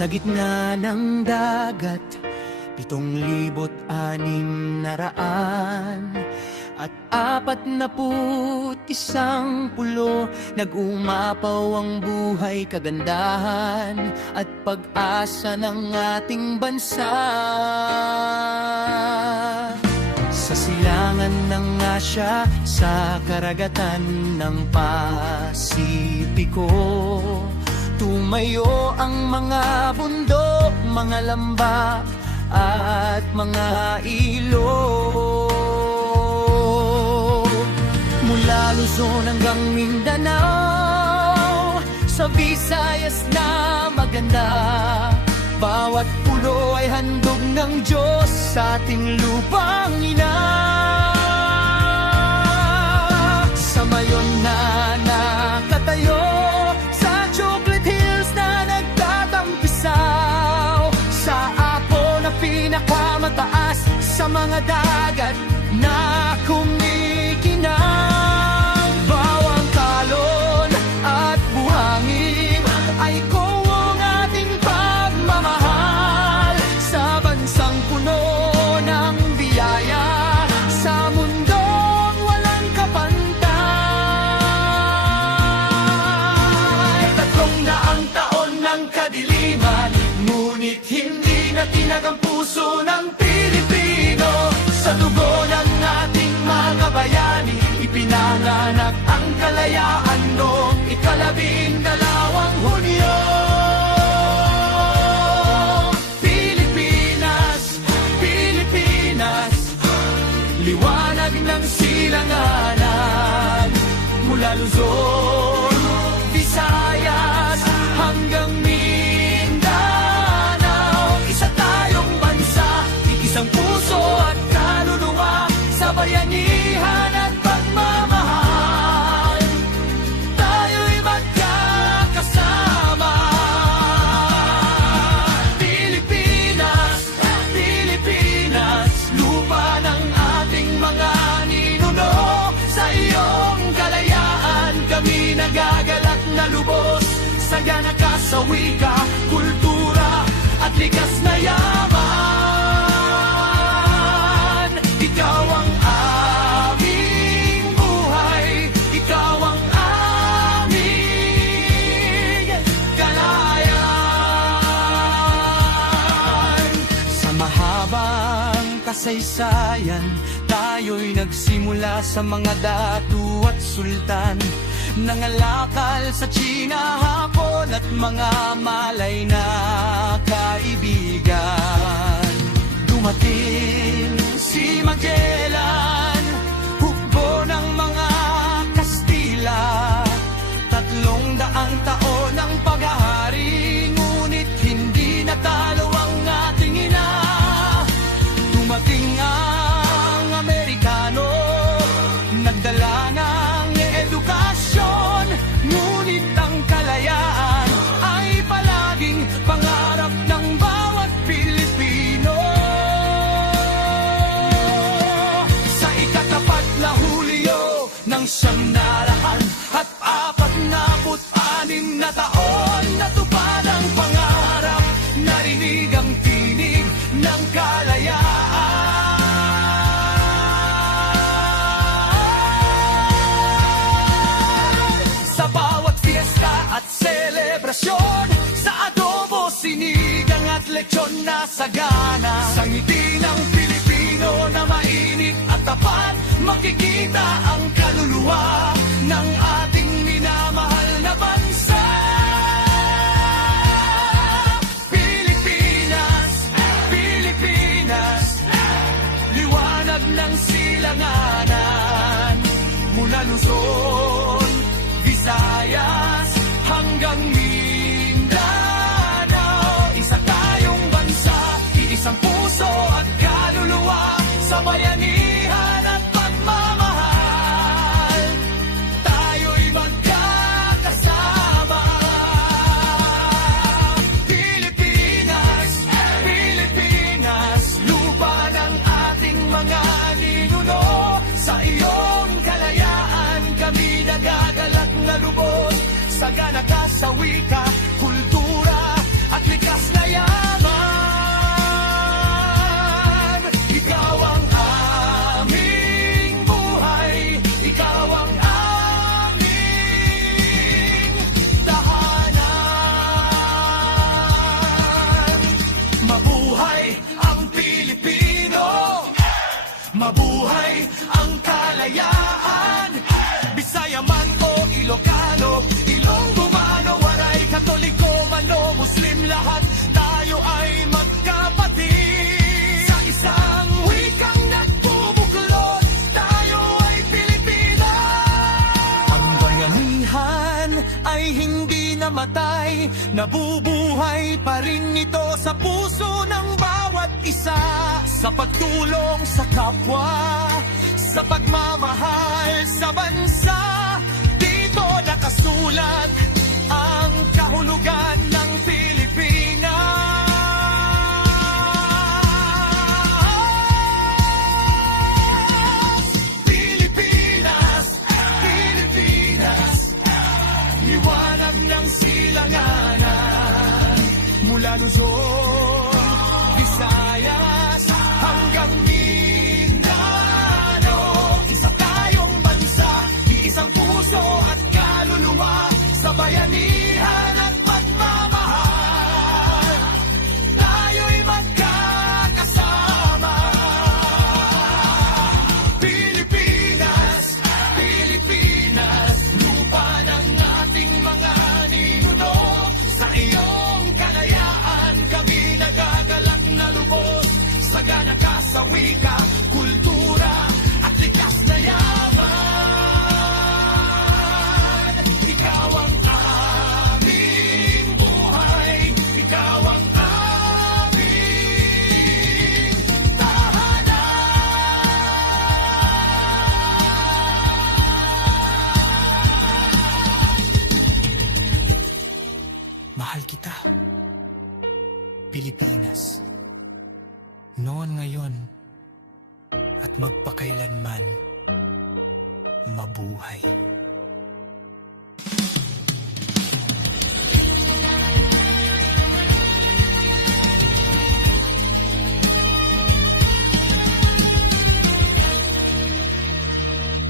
Sa gitna ng dagat, 7,600 at 41 pulo, nag-umapaw ang buhay, kagandahan at pag-asa ng ating bansa. Sa silangan ng Asya, sa karagatan ng Pasipiko, tumayo ang mga bundok, mga lambak at mga ilog. Mula Luzon hanggang Mindanao, sa Visayas na maganda, bawat pulo ay handog ng Diyos sa ating lupang ina. Sa mayon na nakatayo, sa Chocolate Hills na nagtatampisaw, sa Apo na pinakamataas, sa mga dagat na kumikinang, bawang talon at buhangin ay kung ating pagmamahal, sa bansang puno ng biyaya, sa mundong walang kapantay. 300 taon ng kadiliman, ngunit hindi na tinag ang puso ng Pilipino. Sa dugo ng ating mga bayani, ipinanganak ang kalayaan noong 12 Hunyo. Pilipinas, Pilipinas, liwanag ng silanganan, mula Luzon, Visayas hanggang Mindanao. Isa tayong bansa, isang puso at kaluluwa, sa bayanihan at pagmamahal, tayo'y magkakasama. Pilipinas, Pilipinas, lupa ng ating mga ninuno, sa iyong kalayaan kami nagagalak na lubos. Sagana ka sa wika, kultura at likas na yaman. Ikaw ang aming buhay, ikaw ang aming kalayaan. Sa mahabang kasaysayan, tayo'y nagsimula sa mga datu at sultan, nangalakal sa China, Hapon at mga malay na kaibigan. Dumating si Magellan, hukbo ng mga Kastila, 300 taon ng paghahari, ngunit hindi natalo ang ating ina. Dumating ang Amerikano, nagdala ng edukasyon, ngunit ang kalayaan ay palaging pangarap ng bawat Pilipino. Sa ikatapat na Hulyo ng 946 na taon, natupad ang pangarap, narinig ang tinig ng kalayaan. Sa bawat fiesta at selebrasyon, sa adobo, sinigang at lechon na sagana, sa ngiti ng Pilipino na mainit at tapat, makikita ang kaluluwa ng ating minamahal na bansa. Pilipinas, Pilipinas, liwanag ng silanganan, mula Luzon, Visayas hanggang Mindanao. Isa tayong bansa, iisang puso at kaluluwa, sa bayanihan at pagmamahal, tayo'y magkakasama. Pilipinas, Pilipinas, lupa ng ating mga ninuno, sa iyong kalayaan kami nagagalak na lubos. Sagana ka sa wika, kultura at likas na Nabubuhay pa rin ito sa puso ng bawat isa. Sa pagtulong sa kapwa, sa pagmamahal sa bansa. Dito nakasulat ang kahulugan ng Pilipinas. Pilipinas, Pilipinas, liwanag ng silanganan. Mula Luzon, Visayas, hanggang Mindanao. Isa tayong bansa, iisang puso at kaluluwa. Sa bayanihan at pagmamahal, tayo'y magkakasama. Pilipinas, Pilipinas, lupa ng ating mga ninuno. Sa iyong kalayaan kami nagagalak na lubos. Sagana ka sa wika, kultura at likas na yaman. Ikaw ang aming buhay, ikaw ang aming tahanan. Mahal kita, Pilipinas. Noon, ngayon, at magpakailanman, mabuhay.